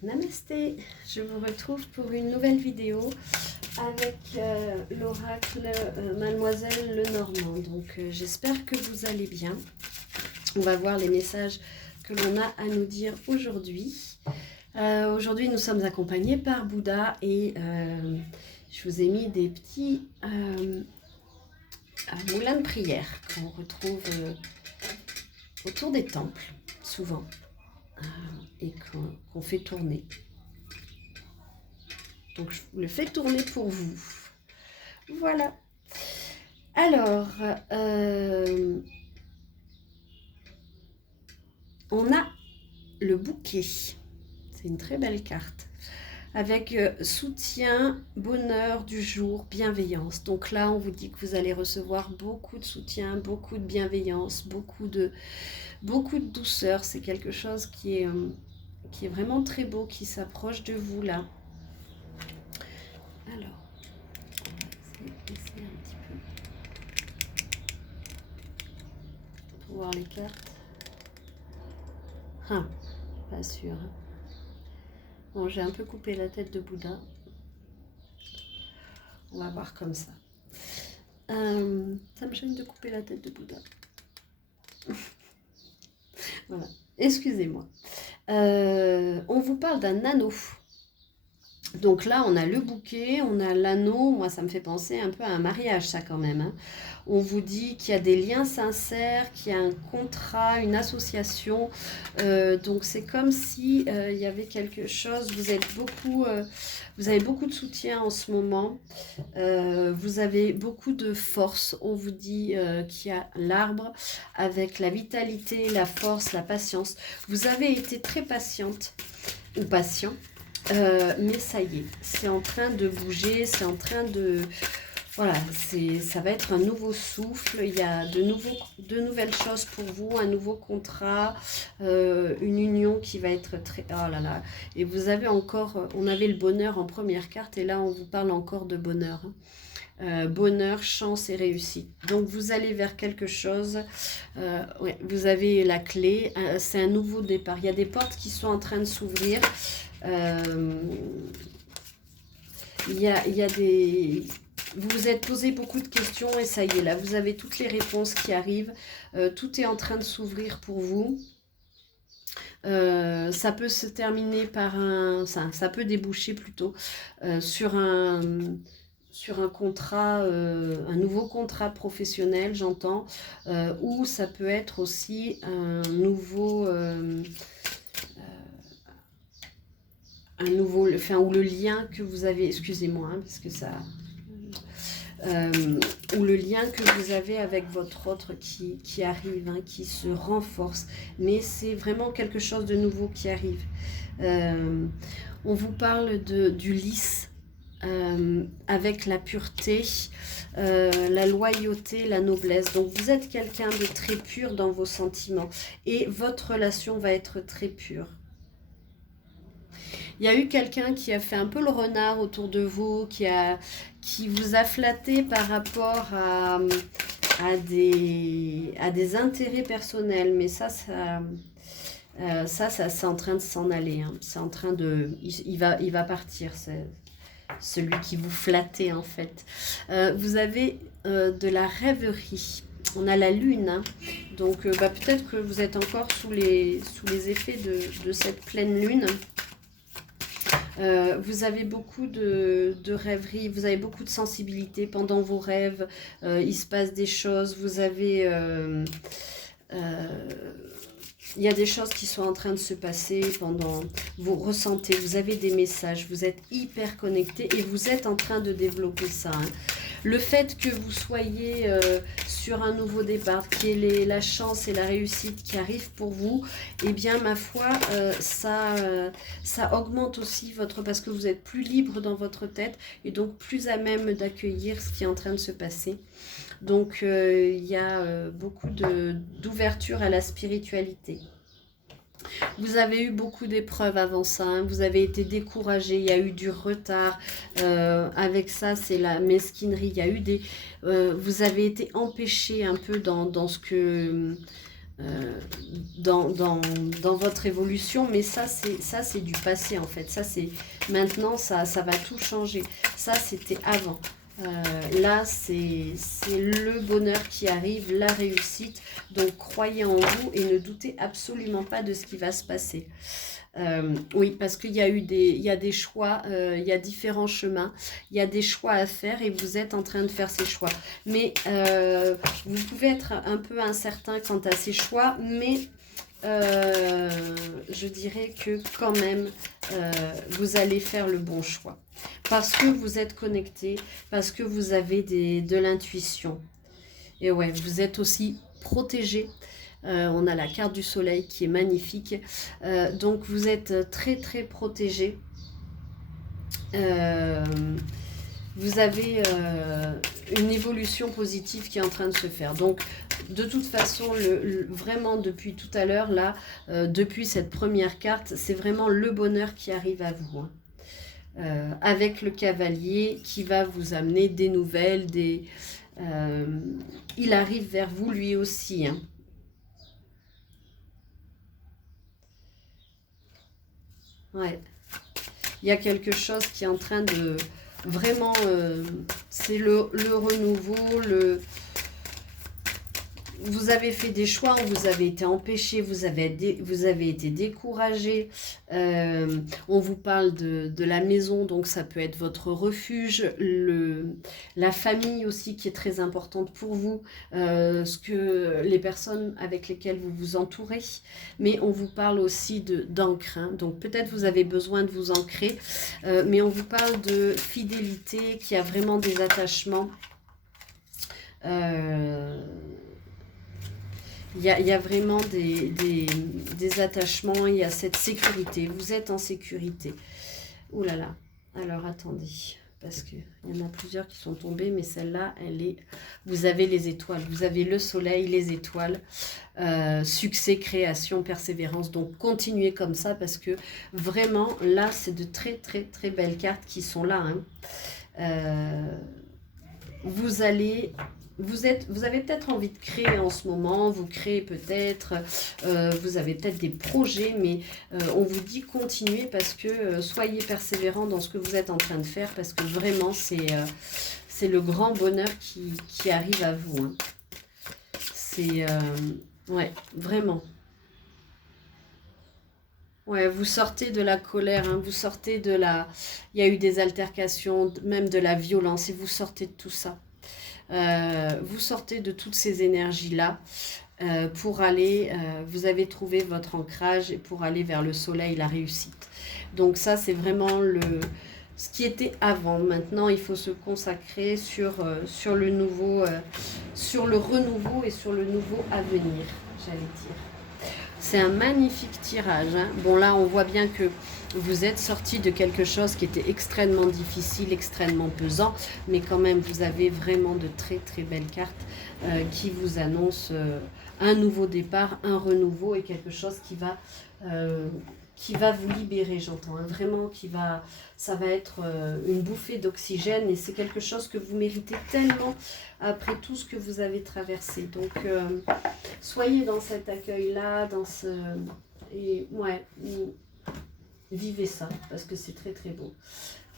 Namasté, je vous retrouve pour une nouvelle vidéo avec l'oracle Mademoiselle Lenormand. Donc j'espère que vous allez bien. On va voir les messages que l'on a à nous dire aujourd'hui. Aujourd'hui nous sommes accompagnés par Bouddha et je vous ai mis des petits moulins de prière qu'on retrouve autour des temples souvent. Et qu'on fait tourner. Donc je le fais tourner pour vous. Voilà. Alors, on a le bouquet. C'est une très belle carte. Avec soutien, bonheur du jour, bienveillance. Donc là, on vous dit que vous allez recevoir beaucoup de soutien, beaucoup de bienveillance, beaucoup de douceur. C'est quelque chose qui est vraiment très beau, qui s'approche de vous là. Alors, on va essayer un petit peu pour voir les cartes. Ah, pas sûr. Bon, j'ai un peu coupé la tête de Bouddha. On va voir comme ça. Ça me gêne de couper la tête de Bouddha. Voilà, excusez-moi. On vous parle d'un anneau. Donc là, on a le bouquet, on a l'anneau. Moi, ça me fait penser un peu à un mariage, ça quand même. Hein. On vous dit qu'il y a des liens sincères, qu'il y a un contrat, une association. Donc c'est comme si il y avait quelque chose. Vous avez beaucoup de soutien en ce moment. Vous avez beaucoup de force. On vous dit qu'il y a l'arbre avec la vitalité, la force, la patience. Vous avez été très patiente ou patient. Mais ça y est, c'est en train de bouger, c'est en train de... Voilà, ça va être un nouveau souffle, il y a de nouvelles choses pour vous, un nouveau contrat, une union qui va être très... Oh là là, et vous avez encore... On avait le bonheur en première carte et là on vous parle encore de bonheur. Bonheur, chance et réussite. Donc vous allez vers quelque chose, ouais, vous avez la clé, c'est un nouveau départ. Il y a des portes qui sont en train de s'ouvrir. Il y a des... Vous vous êtes posé beaucoup de questions et ça y est, là, vous avez toutes les réponses qui arrivent. Tout est en train de s'ouvrir pour vous. Ça peut se terminer par ça peut déboucher plutôt sur un contrat, un nouveau contrat professionnel, j'entends, ou ça peut être aussi un nouveau... enfin, ou le lien que vous avez, excusez-moi, hein, parce que ça, ou le lien que vous avez avec votre autre qui arrive, hein, qui se renforce, mais c'est vraiment quelque chose de nouveau qui arrive. On vous parle du lys, avec la pureté, la loyauté, la noblesse. Donc vous êtes quelqu'un de très pur dans vos sentiments et votre relation va être très pure. Il y a eu quelqu'un qui a fait un peu le renard autour de vous, qui vous a flatté par rapport à des intérêts personnels. Mais ça c'est en train de s'en aller. Hein. C'est en train de... Il va partir, celui qui vous flattait en fait. Vous avez de la rêverie. On a la lune, hein. Donc peut-être que vous êtes encore sous les effets de cette pleine lune. Vous avez beaucoup de rêveries, vous avez beaucoup de sensibilité pendant vos rêves, il se passe des choses, il y a des choses qui sont en train de se passer pendant, vous ressentez, vous avez des messages, vous êtes hyper connecté et vous êtes en train de développer ça. Hein. Le fait que vous soyez sur un nouveau départ, qu'il y ait la chance et la réussite qui arrivent pour vous, eh bien ma foi, ça augmente aussi parce que vous êtes plus libre dans votre tête et donc plus à même d'accueillir ce qui est en train de se passer. Donc il y a beaucoup d'ouverture à la spiritualité. Vous avez eu beaucoup d'épreuves avant ça, hein. Vous avez été découragé, il y a eu du retard. Avec ça, c'est la mesquinerie. Il y a eu vous avez été empêché un peu dans ce que... euh, dans votre évolution, mais ça c'est du passé en fait. Ça c'est maintenant, ça va tout changer. Ça c'était avant. Là c'est le bonheur qui arrive, la réussite. Donc croyez en vous et ne doutez absolument pas de ce qui va se passer. Oui, parce qu'il y a il y a des choix, il y a différents chemins, il y a des choix à faire et vous êtes en train de faire ces choix. Mais vous pouvez être un peu incertain quant à ces choix, mais je dirais que quand même, vous allez faire le bon choix. Parce que vous êtes connecté, parce que vous avez de l'intuition. Et ouais, vous êtes aussi protégé. On a la carte du soleil qui est magnifique. Donc vous êtes très très protégé. Euh, vous avez une évolution positive qui est en train de se faire. Donc de toute façon, vraiment depuis tout à l'heure, là, depuis cette première carte, c'est vraiment le bonheur qui arrive à vous. Hein. Avec le cavalier qui va vous amener des nouvelles, il arrive vers vous lui aussi. Hein. Ouais. Il y a quelque chose qui est en train de vraiment, c'est le renouveau, vous avez fait des choix, vous avez été empêché, vous avez été découragé. On vous parle de la maison, donc ça peut être votre refuge, la famille aussi qui est très importante pour vous, les personnes avec lesquelles vous vous entourez. Mais on vous parle aussi d'ancre, hein. Donc peut-être vous avez besoin de vous ancrer, mais on vous parle de fidélité, qui a vraiment des attachements. Il y a vraiment des attachements, il y a cette sécurité. Vous êtes en sécurité. Ouh là là. Alors attendez, parce qu'il y en a plusieurs qui sont tombées, mais celle-là, elle est... Vous avez les étoiles, vous avez le soleil, les étoiles, succès, création, persévérance. Donc continuez comme ça, parce que vraiment, là, c'est de très très très belles cartes qui sont là. Hein. Vous allez... vous avez peut-être envie de créer en ce moment, vous créez peut-être, vous avez peut-être des projets, mais on vous dit continuez parce que soyez persévérant dans ce que vous êtes en train de faire, parce que vraiment c'est le grand bonheur qui arrive à vous. Hein. C'est, ouais, vraiment. Ouais, vous sortez de la colère, hein, vous sortez de la... Il y a eu des altercations, même de la violence, et vous sortez de tout ça. Vous sortez de toutes ces énergies-là pour aller, vous avez trouvé votre ancrage et pour aller vers le soleil, la réussite. Donc ça, c'est vraiment ce qui était avant. Maintenant, il faut se consacrer sur le nouveau, sur le renouveau et sur le nouveau à venir, j'allais dire. C'est un magnifique tirage. Hein. Bon, là, on voit bien que vous êtes sorti de quelque chose qui était extrêmement difficile, extrêmement pesant, mais quand même, vous avez vraiment de très, très belles cartes qui vous annoncent un nouveau départ, un renouveau et quelque chose qui va vous libérer, j'entends. Hein. Vraiment, ça va être une bouffée d'oxygène et c'est quelque chose que vous méritez tellement après tout ce que vous avez traversé. Donc, soyez dans cet accueil-là, et ouais, vivez ça, parce que c'est très très beau.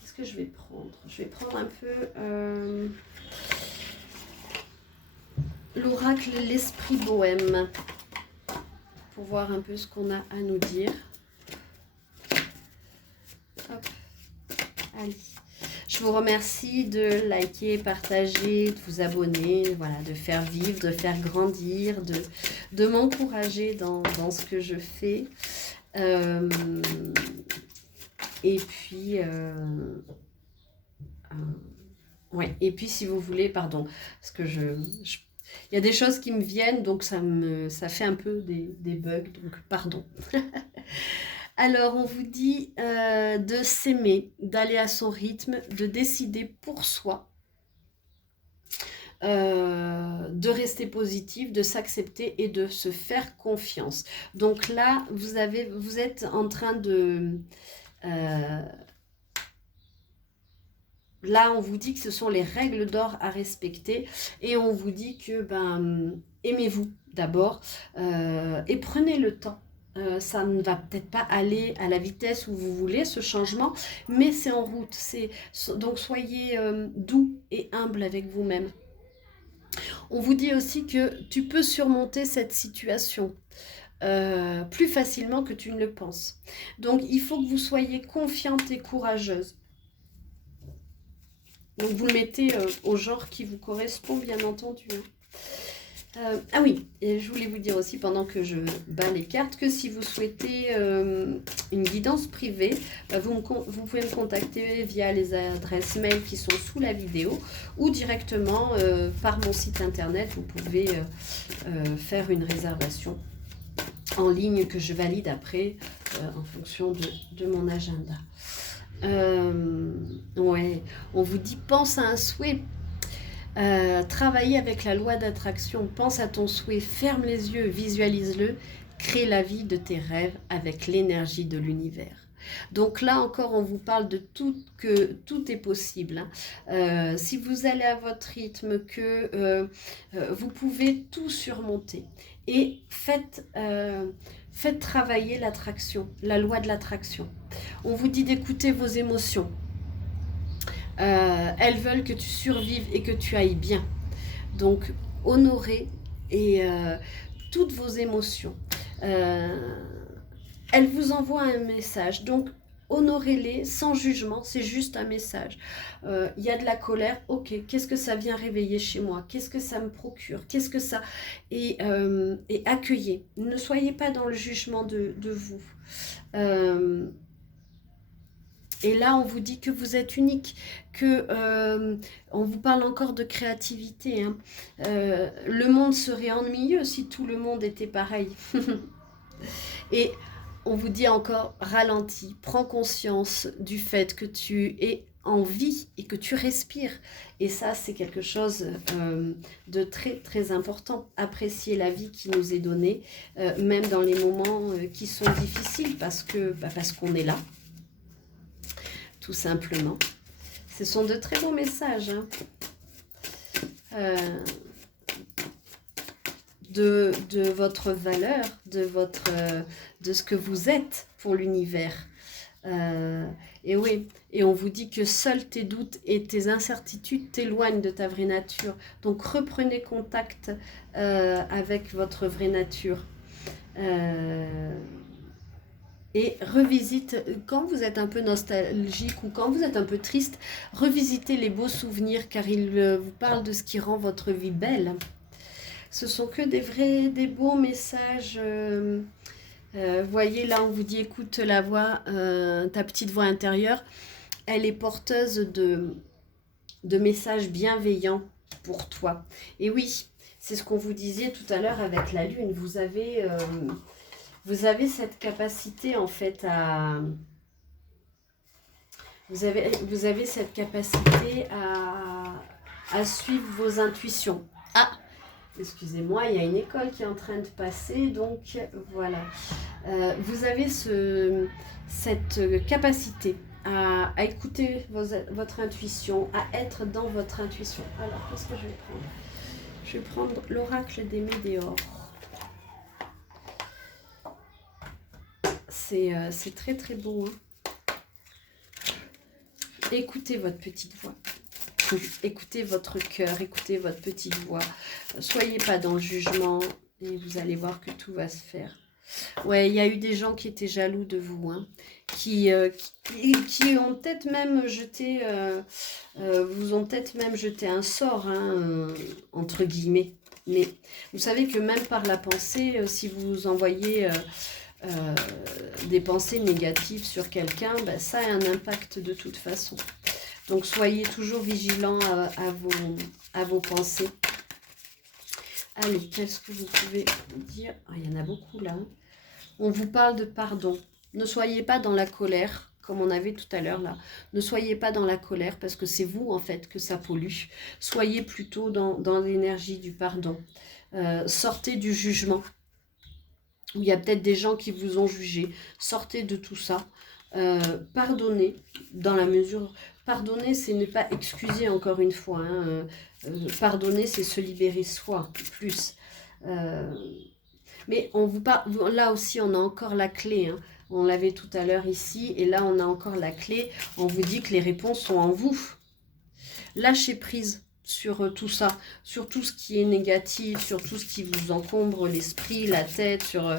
Qu'est-ce que je vais prendre? Je vais prendre un peu l'oracle L'Esprit Bohème, pour voir un peu ce qu'on a à nous dire. Hop, allez. Je vous remercie de liker, partager, de vous abonner, voilà, de faire vivre, de faire grandir, de m'encourager dans ce que je fais. Et puis, ouais. Et puis, si vous voulez, pardon, parce que il y a des choses qui me viennent, donc ça fait un peu des bugs, donc pardon. Alors, on vous dit de s'aimer, d'aller à son rythme, de décider pour soi, de rester positif, de s'accepter et de se faire confiance. Donc là, vous êtes en train de... là, on vous dit que ce sont les règles d'or à respecter et on vous dit que aimez-vous d'abord et prenez le temps. Ça ne va peut-être pas aller à la vitesse où vous voulez, ce changement, mais c'est en route. Donc soyez doux et humble avec vous-même. On vous dit aussi que tu peux surmonter cette situation plus facilement que tu ne le penses. Donc il faut que vous soyez confiante et courageuse. Donc vous le mettez au genre qui vous correspond, bien entendu. Ah oui, et je voulais vous dire aussi pendant que je bats les cartes que si vous souhaitez une guidance privée, vous pouvez me contacter via les adresses mail qui sont sous la vidéo ou directement par mon site internet. Vous pouvez faire une réservation en ligne que je valide après en fonction de mon agenda. Ouais, on vous dit pense à un souhait. Travailler avec la loi d'attraction, pense à ton souhait, ferme les yeux, visualise-le, crée la vie de tes rêves avec l'énergie de l'univers. Donc là encore, on vous parle de que tout est possible. Si vous allez à votre rythme, que vous pouvez tout surmonter. Et faites travailler l'attraction, la loi de l'attraction. On vous dit d'écouter vos émotions. Elles veulent que tu survives et que tu ailles bien. Donc, honorez toutes vos émotions. Elles vous envoient un message. Donc, honorez-les sans jugement. C'est juste un message. Il y a de la colère. Ok, qu'est-ce que ça vient réveiller chez moi? Qu'est-ce que ça me procure? Qu'est-ce que ça... Et accueillez. Ne soyez pas dans le jugement de vous. Et là, on vous dit que vous êtes unique, que on vous parle encore de créativité. Hein. Le monde serait ennuyeux si tout le monde était pareil. Et on vous dit encore, ralentis, prends conscience du fait que tu es en vie et que tu respires. Et ça, c'est quelque chose de très, très important. Apprécier la vie qui nous est donnée, même dans les moments qui sont difficiles, parce qu'on est là. Tout simplement. Ce sont de très beaux messages hein. De votre valeur, de ce que vous êtes pour l'univers. Et oui, et on vous dit que seuls tes doutes et tes incertitudes t'éloignent de ta vraie nature. Donc reprenez contact avec votre vraie nature. Et revisite, quand vous êtes un peu nostalgique ou quand vous êtes un peu triste, revisitez les beaux souvenirs car ils vous parlent de ce qui rend votre vie belle. Ce sont que des beaux messages. Voyez, là, on vous dit, écoute la voix, ta petite voix intérieure. Elle est porteuse de messages bienveillants pour toi. Et oui, c'est ce qu'on vous disait tout à l'heure avec la lune. Vous avez cette capacité en fait à... Vous avez cette capacité à suivre vos intuitions. Ah, excusez-moi, il y a une école qui est en train de passer, donc voilà. Vous avez cette capacité à écouter votre intuition, à être dans votre intuition. Alors, qu'est-ce que je vais prendre? Je vais prendre l'oracle des météores. C'est très très beau. Hein. Écoutez votre petite voix. Écoutez votre cœur, écoutez votre petite voix. Soyez pas dans le jugement et vous allez voir que tout va se faire. Ouais, il y a eu des gens qui étaient jaloux de vous, hein, qui ont peut-être même jeté, vous ont peut-être même jeté un sort, hein, entre guillemets. Mais vous savez que même par la pensée, si vous envoyez des pensées négatives sur quelqu'un, ben, ça a un impact de toute façon. Donc soyez toujours vigilants à vos pensées. Allez, qu'est-ce que vous pouvez dire? Ah, il y en a beaucoup là. Hein. On vous parle de pardon. Ne soyez pas dans la colère, comme on avait tout à l'heure là. Ne soyez pas dans la colère parce que c'est vous en fait que ça pollue. Soyez plutôt dans l'énergie du pardon. Sortez du jugement. Il y a peut-être des gens qui vous ont jugé. Sortez de tout ça. Pardonnez dans la mesure... Pardonner, c'est ne pas excuser encore une fois. Hein. Pardonner, c'est se libérer soi, plus. Mais on vous parle, là aussi, on a encore la clé. Hein. On l'avait tout à l'heure ici, et là, on a encore la clé. On vous dit que les réponses sont en vous. Lâchez prise sur tout ça, sur tout ce qui est négatif, sur tout ce qui vous encombre l'esprit, la tête, sur...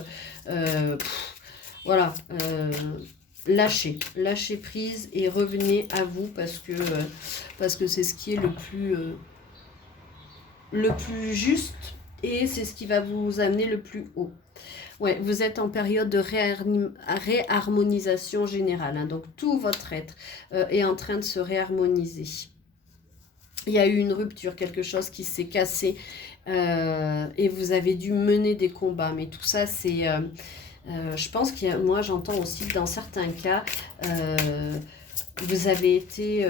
voilà. Lâchez prise et revenez à vous parce que c'est ce qui est le plus juste et c'est ce qui va vous amener le plus haut. Ouais, vous êtes en période de réharmonisation générale, hein, donc tout votre être est en train de se réharmoniser. Il y a eu une rupture, quelque chose qui s'est cassé et vous avez dû mener des combats, mais tout ça c'est... je pense qu'il y a, moi j'entends aussi que dans certains cas, vous avez été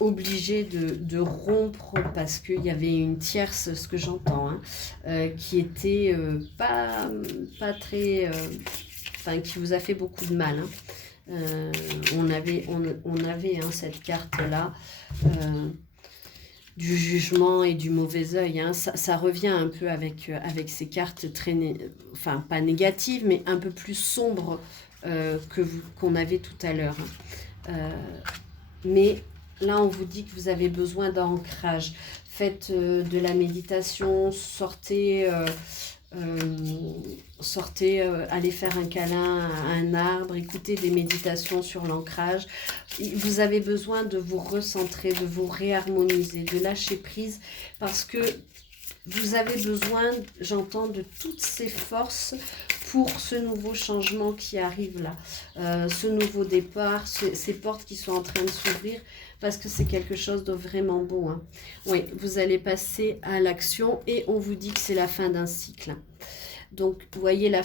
obligé de rompre parce qu'il y avait une tierce, ce que j'entends, hein, qui était pas très... enfin, qui vous a fait beaucoup de mal. Hein. On avait hein, cette carte-là. Du jugement et du mauvais œil. Hein. Ça revient un peu avec ces cartes très, enfin pas négatives, mais un peu plus sombres qu'on avait tout à l'heure. Hein. Mais là, on vous dit que vous avez besoin d'ancrage. Faites de la méditation, sortez, allez faire un câlin à un arbre, écoutez des méditations sur l'ancrage. Vous avez besoin de vous recentrer, de vous réharmoniser, de lâcher prise parce que vous avez besoin, j'entends, de toutes ces forces pour ce nouveau changement qui arrive là, ce nouveau départ, ces portes qui sont en train de s'ouvrir parce que c'est quelque chose de vraiment beau. Hein. Oui, vous allez passer à l'action et on vous dit que c'est la fin d'un cycle. Donc, vous voyez la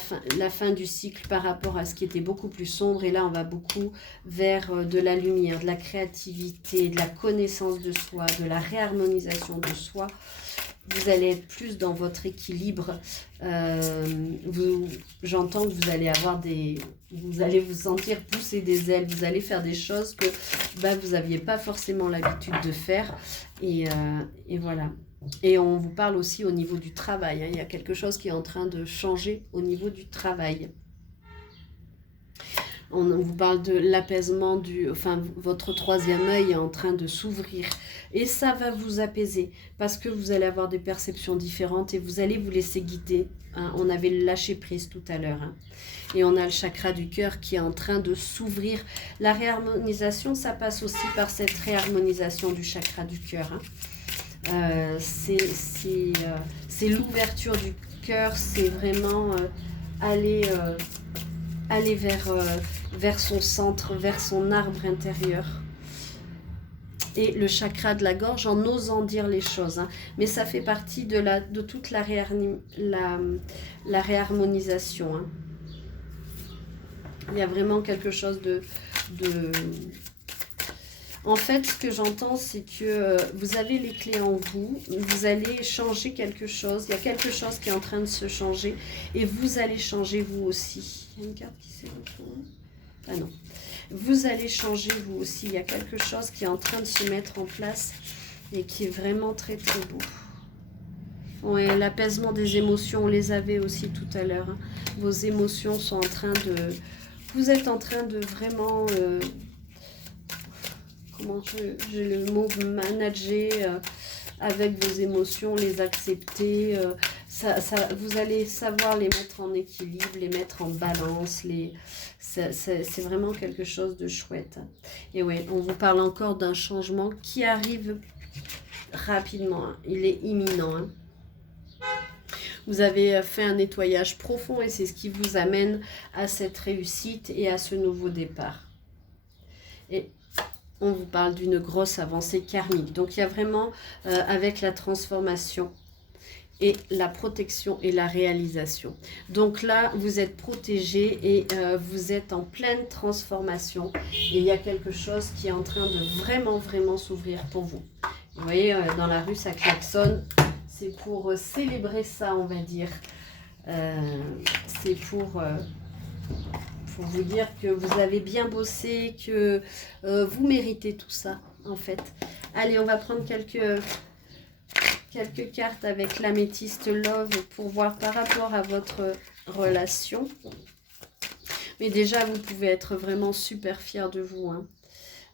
fin du cycle par rapport à ce qui était beaucoup plus sombre. Et là, on va beaucoup vers de la lumière, de la créativité, de la connaissance de soi, de la réharmonisation de soi. Vous allez être plus dans votre équilibre. J'entends que vous allez avoir vous allez vous sentir pousser des ailes. Vous allez faire des choses que vous n'aviez pas forcément l'habitude de faire. Et voilà. Et on vous parle aussi au niveau du travail. Hein. Il y a quelque chose qui est en train de changer au niveau du travail. On vous parle de l'apaisement votre troisième œil est en train de s'ouvrir. Et ça va vous apaiser parce que vous allez avoir des perceptions différentes et vous allez vous laisser guider. Hein. On avait le lâcher prise tout à l'heure. Hein. Et on a le chakra du cœur qui est en train de s'ouvrir. La réharmonisation, ça passe aussi par cette réharmonisation du chakra du cœur. Hein. C'est l'ouverture du cœur, c'est vraiment aller vers son centre, vers son arbre intérieur. Et le chakra de la gorge en osant dire les choses. Hein. Mais ça fait partie de toute la réharmonisation. Hein. Il y a vraiment quelque chose de... En fait, ce que j'entends, c'est que vous avez les clés en vous, vous allez changer quelque chose, il y a quelque chose qui est en train de se changer et vous allez changer vous aussi. Il y a une carte qui s'est retournée. Ah non. Vous allez changer vous aussi, il y a quelque chose qui est en train de se mettre en place et qui est vraiment très très beau. Ouais, l'apaisement des émotions, on les avait aussi tout à l'heure. Hein. Vos émotions sont en train de... Vous êtes en train de vraiment... comment j'ai le mot manager avec vos émotions, les accepter. Vous allez savoir les mettre en équilibre, les mettre en balance. C'est vraiment quelque chose de chouette. Et ouais, on vous parle encore d'un changement qui arrive rapidement. Hein. Il est imminent. Hein. Vous avez fait un nettoyage profond et c'est ce qui vous amène à cette réussite et à ce nouveau départ. Et on vous parle d'une grosse avancée karmique. Donc, il y a vraiment, avec la transformation et la protection et la réalisation. Donc là, vous êtes protégé et vous êtes en pleine transformation. Et il y a quelque chose qui est en train de vraiment, vraiment s'ouvrir pour vous. Vous voyez, dans la rue, ça klaxonne. C'est pour célébrer ça, on va dire. C'est pour vous dire que vous avez bien bossé, que vous méritez tout ça, en fait. Allez, on va prendre quelques cartes avec l'améthyste Love pour voir par rapport à votre relation. Mais déjà, vous pouvez être vraiment super fiers de vous, hein.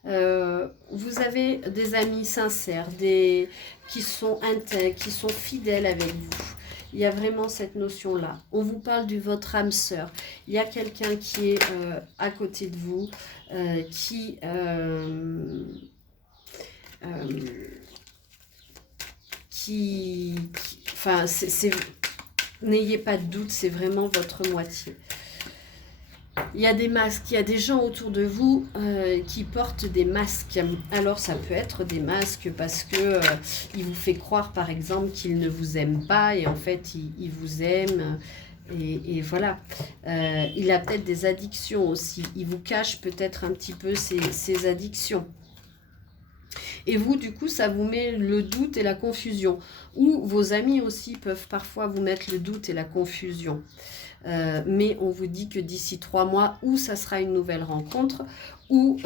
Vous avez des amis sincères, qui sont intègres, qui sont fidèles avec vous. Il y a vraiment cette notion-là. On vous parle de votre âme sœur. Il y a quelqu'un qui est à côté de vous, enfin, n'ayez pas de doute, c'est vraiment votre moitié. Il y a des masques, il y a des gens autour de vous qui portent des masques. Alors ça peut être des masques parce que il vous fait croire par exemple qu'il ne vous aime pas et en fait il vous aime. Et voilà. Il a peut-être des addictions aussi. Il vous cache peut-être un petit peu ses addictions. Et vous, du coup, ça vous met le doute et la confusion. Ou vos amis aussi peuvent parfois vous mettre le doute et la confusion. Mais on vous dit que d'ici 3 mois, ou ça sera une nouvelle rencontre, ou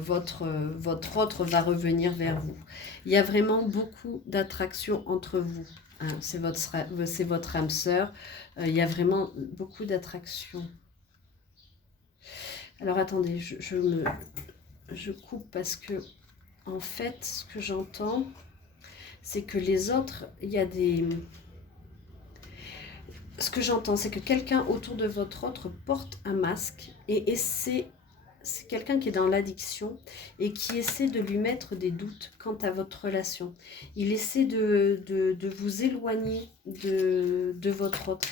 votre autre va revenir vers vous. Il y a vraiment beaucoup d'attraction entre vous. Hein, c'est votre âme sœur. Il y a vraiment beaucoup d'attraction. Alors attendez, je coupe parce que en fait, ce que j'entends, c'est que les autres, il y a des... Ce que j'entends, c'est que quelqu'un autour de votre autre porte un masque et c'est quelqu'un qui est dans l'addiction et qui essaie de lui mettre des doutes quant à votre relation. Il essaie de vous éloigner de votre autre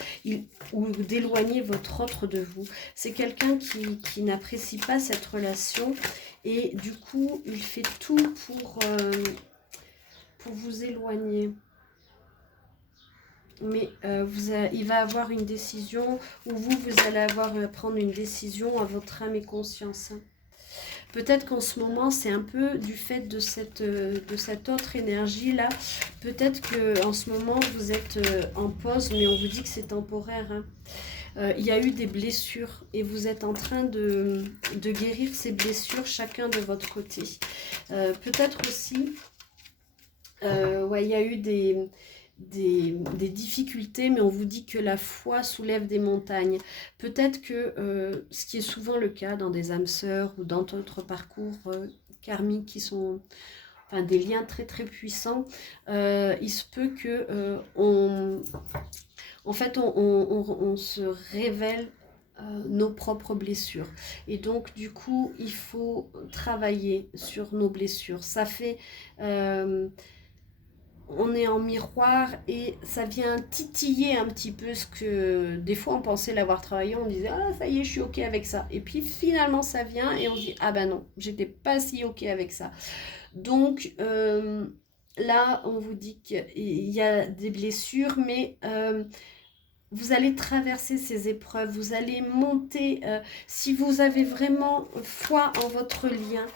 ou d'éloigner votre autre de vous. C'est quelqu'un qui n'apprécie pas cette relation et du coup, il fait tout pour vous éloigner. Mais il va avoir une décision où vous allez avoir à prendre une décision à votre âme et conscience. Peut-être qu'en ce moment, c'est un peu du fait de cette autre énergie-là. Peut-être qu'en ce moment, vous êtes en pause, mais on vous dit que c'est temporaire. Hein. Il y a eu des blessures et vous êtes en train de guérir ces blessures, chacun de votre côté. Peut-être aussi, ouais, il y a eu des difficultés, mais on vous dit que la foi soulève des montagnes. Peut-être que, ce qui est souvent le cas dans des âmes sœurs ou dans d'autres parcours karmiques qui sont enfin, des liens très très puissants, il se peut que en fait on se révèle nos propres blessures. Et donc du coup, il faut travailler sur nos blessures. Ça fait... on est en miroir et ça vient titiller un petit peu ce que des fois on pensait l'avoir travaillé, on disait ah ça y est je suis ok avec ça et puis finalement ça vient et on se dit ah ben non j'étais pas si ok avec ça. Donc là on vous dit qu'il y a des blessures mais vous allez traverser ces épreuves, vous allez monter, si vous avez vraiment foi en votre lien,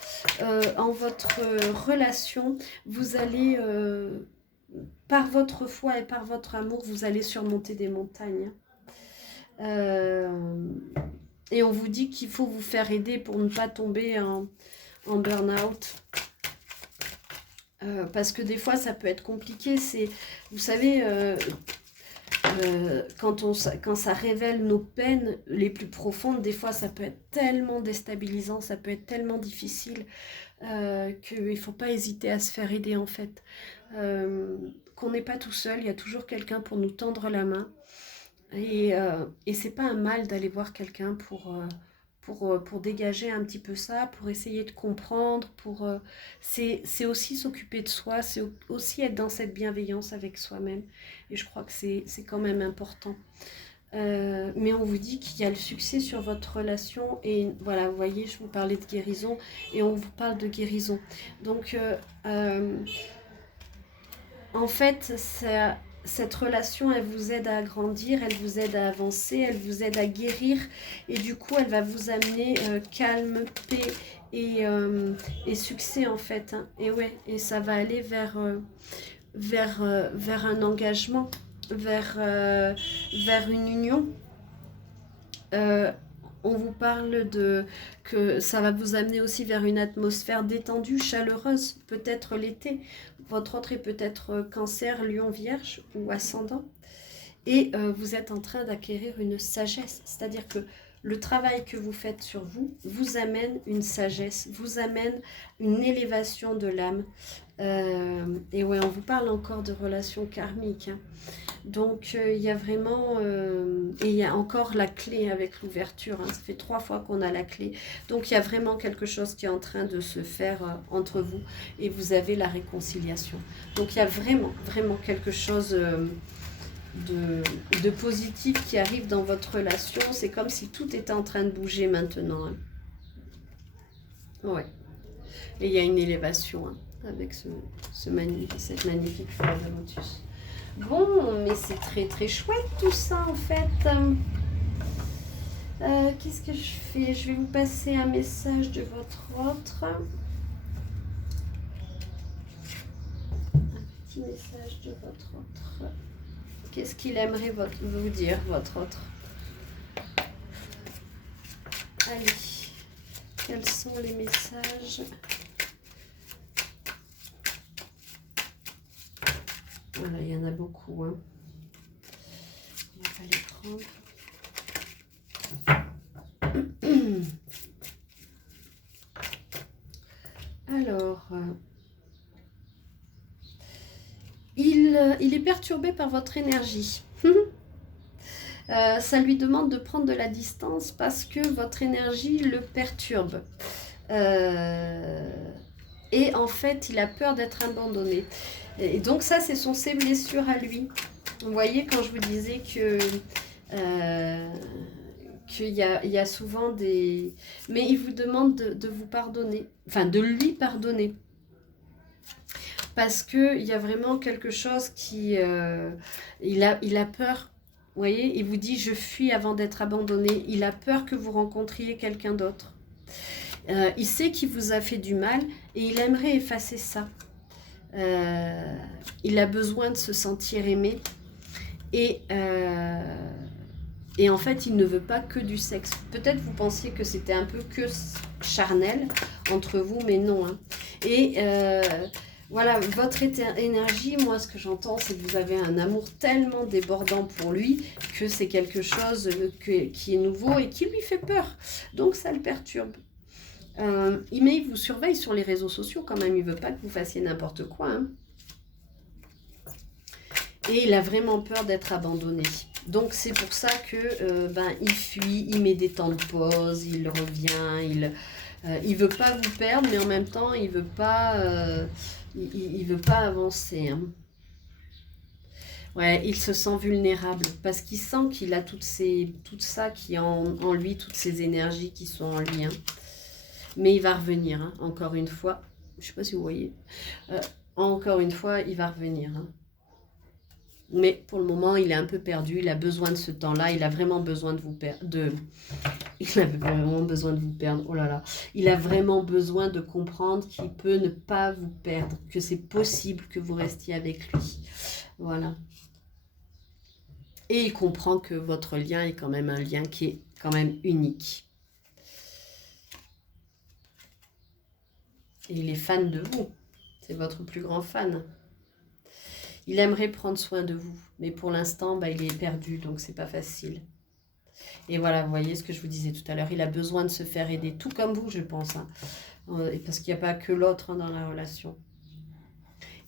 en votre relation, vous allez par votre foi et par votre amour, vous allez surmonter des montagnes. Et on vous dit qu'il faut vous faire aider pour ne pas tomber en burn-out. Parce que des fois, ça peut être compliqué. Vous savez, quand ça révèle nos peines les plus profondes, des fois, ça peut être tellement déstabilisant, ça peut être tellement difficile qu'il ne faut pas hésiter à se faire aider, en fait. Qu'on n'est pas tout seul, il y a toujours quelqu'un pour nous tendre la main. Et c'est pas un mal d'aller voir quelqu'un pour dégager un petit peu ça, pour essayer de comprendre, c'est aussi s'occuper de soi, c'est aussi être dans cette bienveillance avec soi-même. Et je crois que c'est quand même important. Mais on vous dit qu'il y a le succès sur votre relation et voilà, vous voyez, je vous parlais de guérison et on vous parle de guérison. Donc, en fait, cette relation, elle vous aide à grandir, elle vous aide à avancer, elle vous aide à guérir. Et du coup, elle va vous amener calme, paix et succès, en fait. Hein. Et ouais, et ça va aller vers un engagement, vers une union. On vous parle que ça va vous amener aussi vers une atmosphère détendue, chaleureuse, peut-être l'été. Votre autre est peut-être Cancer, Lion, Vierge ou Ascendant. Et vous êtes en train d'acquérir une sagesse, c'est-à-dire que le travail que vous faites sur vous vous amène une sagesse, vous amène une élévation de l'âme. Et ouais, on vous parle encore de relations karmiques. Hein. Donc, il y a vraiment... et il y a encore la clé avec l'ouverture. Hein. Ça fait 3 fois qu'on a la clé. Donc, il y a vraiment quelque chose qui est en train de se faire entre vous. Et vous avez la réconciliation. Donc, il y a vraiment, vraiment quelque chose... de positif qui arrive dans votre relation. C'est comme si tout était en train de bouger maintenant. Hein. Ouais. Et il y a une élévation hein, avec cette magnifique fleur de lotus. Bon, mais c'est très très chouette tout ça en fait. Qu'est-ce que je fais? Je vais vous passer un message de votre autre. Un petit message de votre autre. Qu'est-ce qu'il aimerait vous dire, votre autre? Allez, quels sont les messages? Voilà, il y en a beaucoup. Hein. On va les prendre. Alors, il est perturbé par votre énergie. Ça lui demande de prendre de la distance parce que votre énergie le perturbe. Et en fait, il a peur d'être abandonné. Et donc ça, ce sont ses blessures à lui. Vous voyez, quand je vous disais que qu'il y a souvent des... Mais il vous demande de vous pardonner, enfin de lui pardonner. Parce qu'il y a vraiment quelque chose qui... il a peur. Vous voyez, il vous dit, je fuis avant d'être abandonné. Il a peur que vous rencontriez quelqu'un d'autre. Il sait qu'il vous a fait du mal et il aimerait effacer ça. Il a besoin de se sentir aimé. Et en fait, il ne veut pas que du sexe. Peut-être vous pensiez que c'était un peu que charnel entre vous, mais non. Hein. Et... voilà, votre énergie, moi ce que j'entends, c'est que vous avez un amour tellement débordant pour lui que c'est quelque chose qui est nouveau et qui lui fait peur. Donc ça le perturbe. Mais il vous surveille sur les réseaux sociaux quand même, il ne veut pas que vous fassiez n'importe quoi. Hein. Et il a vraiment peur d'être abandonné. Donc c'est pour ça que il fuit, il met des temps de pause, il revient, il veut pas vous perdre, mais en même temps il veut pas... il veut pas avancer. Hein. Ouais, il se sent vulnérable parce qu'il sent qu'il a tout ça qui est en lui, toutes ces énergies qui sont en lui. Hein. Mais il va revenir, hein, encore une fois. Je ne sais pas si vous voyez. Encore une fois, il va revenir. Hein. Mais pour le moment, il est un peu perdu. Il a besoin de ce temps-là. Il a vraiment besoin de vous perdre. Il a vraiment besoin de vous perdre. Oh là là. Il a vraiment besoin de comprendre qu'il peut ne pas vous perdre. Que c'est possible que vous restiez avec lui. Voilà. Et il comprend que votre lien est quand même un lien qui est quand même unique. Et il est fan de vous. C'est votre plus grand fan. Il aimerait prendre soin de vous. Mais pour l'instant, il est perdu. Donc, c'est pas facile. Et voilà, vous voyez ce que je vous disais tout à l'heure. Il a besoin de se faire aider. Tout comme vous, je pense. Hein. Parce qu'il n'y a pas que l'autre hein, dans la relation.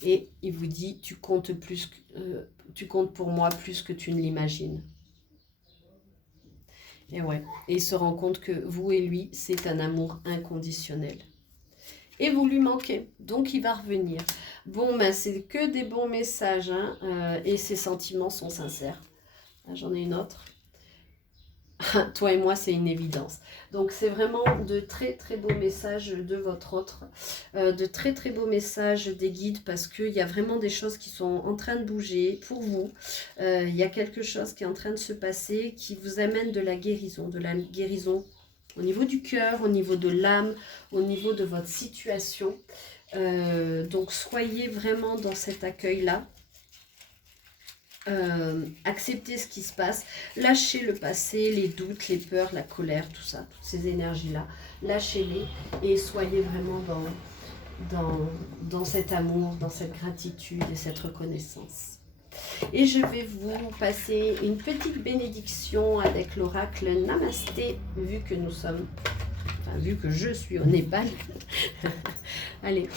Et il vous dit, tu comptes pour moi plus que tu ne l'imagines. Et ouais. Et il se rend compte que vous et lui, c'est un amour inconditionnel. Et vous lui manquez, donc il va revenir. Bon, c'est que des bons messages, hein, et ses sentiments sont sincères. J'en ai une autre. Toi et moi, c'est une évidence. Donc, c'est vraiment de très, très beaux messages de votre autre. De très, très beaux messages des guides parce qu'il y a vraiment des choses qui sont en train de bouger pour vous. Il y a quelque chose qui est en train de se passer qui vous amène de la guérison au niveau du cœur, au niveau de l'âme, au niveau de votre situation. Donc, soyez vraiment dans cet accueil-là. Accepter ce qui se passe, lâcher le passé, les doutes, les peurs, la colère, tout ça, toutes ces énergies-là, lâchez-les et soyez vraiment dans cet amour, dans cette gratitude et cette reconnaissance. Et je vais vous passer une petite bénédiction avec l'oracle Namasté, vu que nous sommes, enfin vu que je suis au Népal. Allez,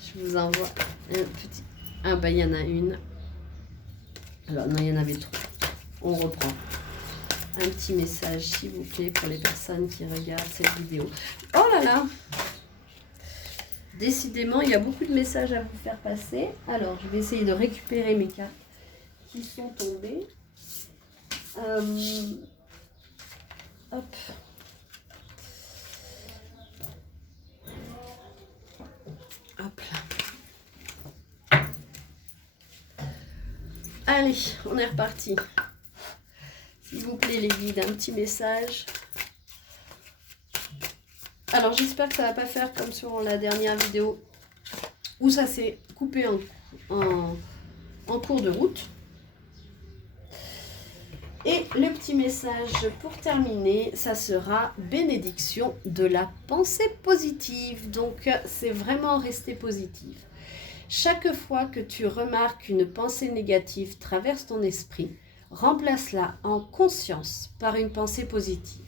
je vous envoie un petit... Ah bah il y en a une. Alors non, il y en avait trop. On reprend. Un petit message, s'il vous plaît, pour les personnes qui regardent cette vidéo. Oh là là! Décidément, il y a beaucoup de messages à vous faire passer. Alors, je vais essayer de récupérer mes cartes qui sont tombées. Hop. Hop là. Allez, on est reparti. S'il vous plaît, les guides, un petit message. Alors, j'espère que ça ne va pas faire comme sur la dernière vidéo où ça s'est coupé en cours de route. Et le petit message pour terminer, ça sera bénédiction de la pensée positive. Donc, c'est vraiment rester positive. Chaque fois que tu remarques une pensée négative traverse ton esprit, remplace-la en conscience par une pensée positive.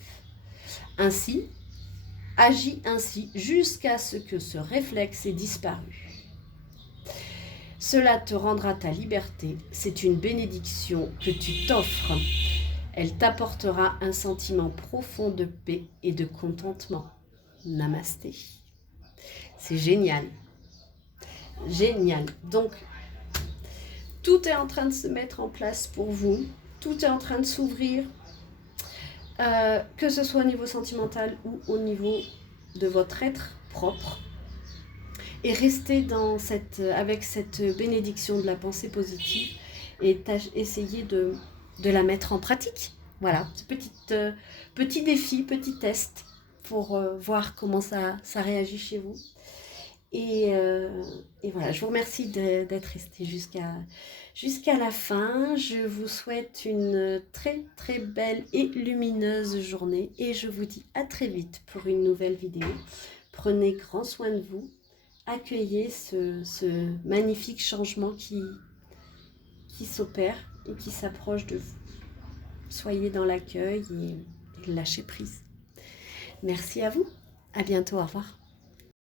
Ainsi, agis ainsi jusqu'à ce que ce réflexe ait disparu. Cela te rendra ta liberté. C'est une bénédiction que tu t'offres. Elle t'apportera un sentiment profond de paix et de contentement. Namasté. C'est génial. Génial. Donc, tout est en train de se mettre en place pour vous. Tout est en train de s'ouvrir. Que ce soit au niveau sentimental ou au niveau de votre être propre. Et restez avec cette bénédiction de la pensée positive et essayez de la mettre en pratique. Voilà, ce petit défi, petit test pour voir comment ça réagit chez vous. Et voilà, je vous remercie d'être resté jusqu'à la fin. Je vous souhaite une très très belle et lumineuse journée et je vous dis à très vite pour une nouvelle vidéo. Prenez grand soin de vous. Accueillez ce magnifique changement qui s'opère et qui s'approche de vous. Soyez dans l'accueil et lâchez prise. Merci à vous. À bientôt. Au revoir.